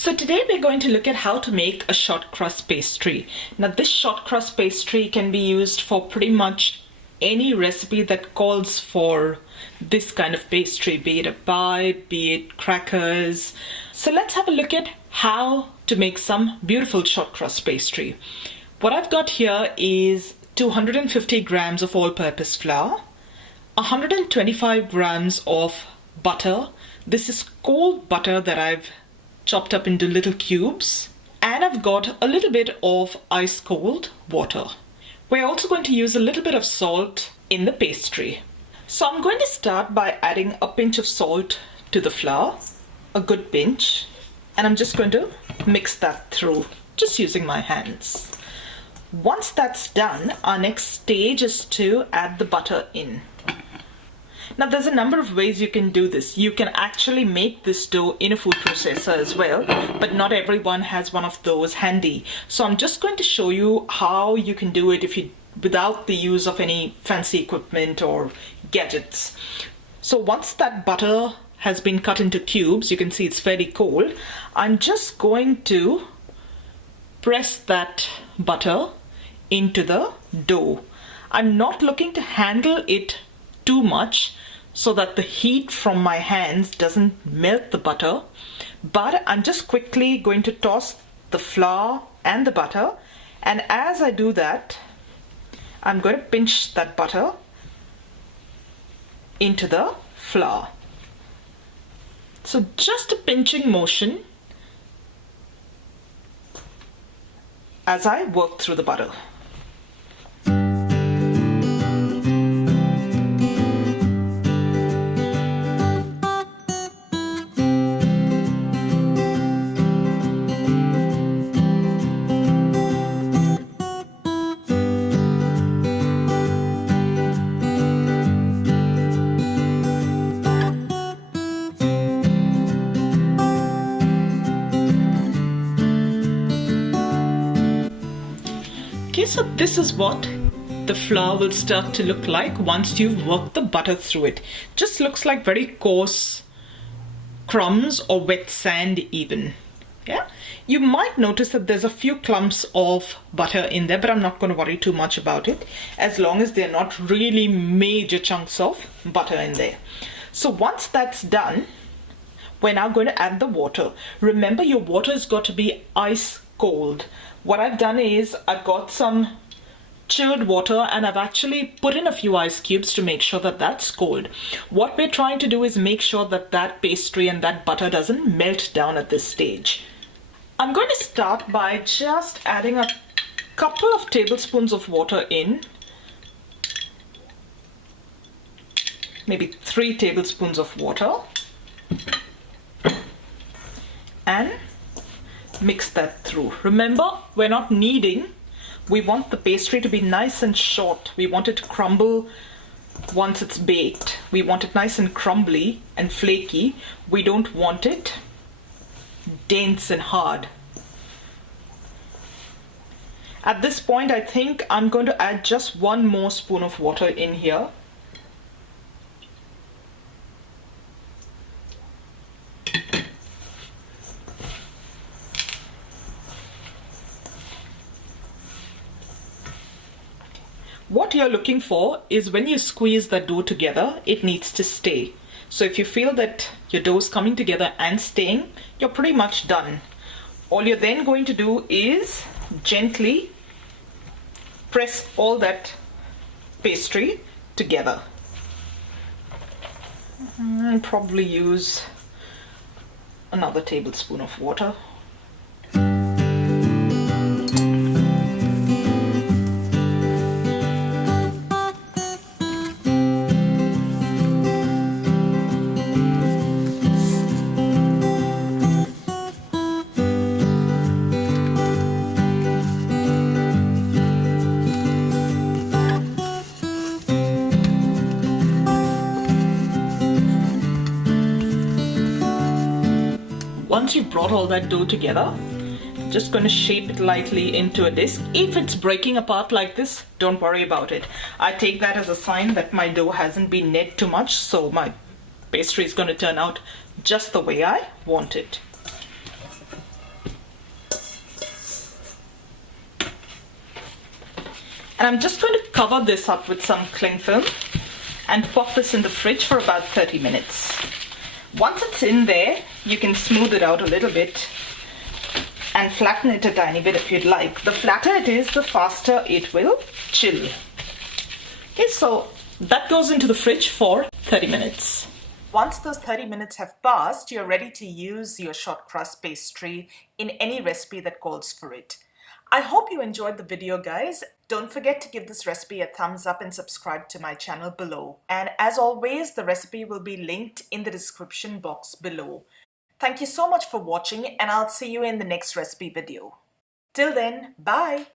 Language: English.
So today we're going to look at how to make a short crust pastry. Now this short crust pastry can be used for pretty much any recipe that calls for this kind of pastry, be it a pie, be it crackers. So let's have a look at how to make some beautiful short crust pastry. What I've got here is 250 grams of all-purpose flour, 125 grams of butter. This is cold butter that I've chopped up into little cubes, and I've got a little bit of ice cold water. We're also going to use a little bit of salt in the pastry. So I'm going to start by adding a pinch of salt to the flour, a good pinch, and I'm just going to mix that through, just using my hands. Once that's done, our next stage is to add the butter in. Now there's a number of ways you can do this. You can actually make this dough in a food processor as well, but not everyone has one of those handy. So I'm just going to show you how you can do it without the use of any fancy equipment or gadgets. So once that butter has been cut into cubes, you can see it's fairly cold. I'm just going to press that butter into the dough. I'm not looking to handle it too much so that the heat from my hands doesn't melt the butter, but I'm just quickly going to toss the flour and the butter, and as I do that, I'm going to pinch that butter into the flour. So just a pinching motion as I work through the butter. Okay, so this is what the flour will start to look like once you've worked the butter through it. Just looks like very coarse crumbs or wet sand even. Yeah, you might notice that there's a few clumps of butter in there, but I'm not going to worry too much about it as long as they're not really major chunks of butter in there. So once that's done, we're now going to add the water. Remember, your water has got to be ice cold. What I've done is I've got some chilled water and I've actually put in a few ice cubes to make sure that that's cold. What we're trying to do is make sure that that pastry and that butter doesn't melt down at this stage. I'm going to start by just adding a couple of tablespoons of water in, maybe 3 tablespoons of water, and mix that through. Remember, we're not kneading. We want the pastry to be nice and short. We want it to crumble once it's baked. We want it nice and crumbly and flaky. We don't want it dense and hard. At this point, I think I'm going to add just 1 more spoon of water in here. What you're looking for is when you squeeze the dough together, it needs to stay. So if you feel that your dough is coming together and staying, you're pretty much done. All you're then going to do is gently press all that pastry together. And probably use another tablespoon of water. Once you've brought all that dough together, just going to shape it lightly into a disc. If it's breaking apart like this, don't worry about it. I take that as a sign that my dough hasn't been kneaded too much, so my pastry is going to turn out just the way I want it. And I'm just going to cover this up with some cling film and pop this in the fridge for about 30 minutes. Once it's in there, you can smooth it out a little bit and flatten it a tiny bit if you'd like. The flatter it is, the faster it will chill. Okay, so that goes into the fridge for 30 minutes. Once those 30 minutes have passed, you're ready to use your short crust pastry in any recipe that calls for it. I hope you enjoyed the video, guys. Don't forget to give this recipe a thumbs up and subscribe to my channel below. And as always, the recipe will be linked in the description box below. Thank you so much for watching, and I'll see you in the next recipe video. Till then, bye!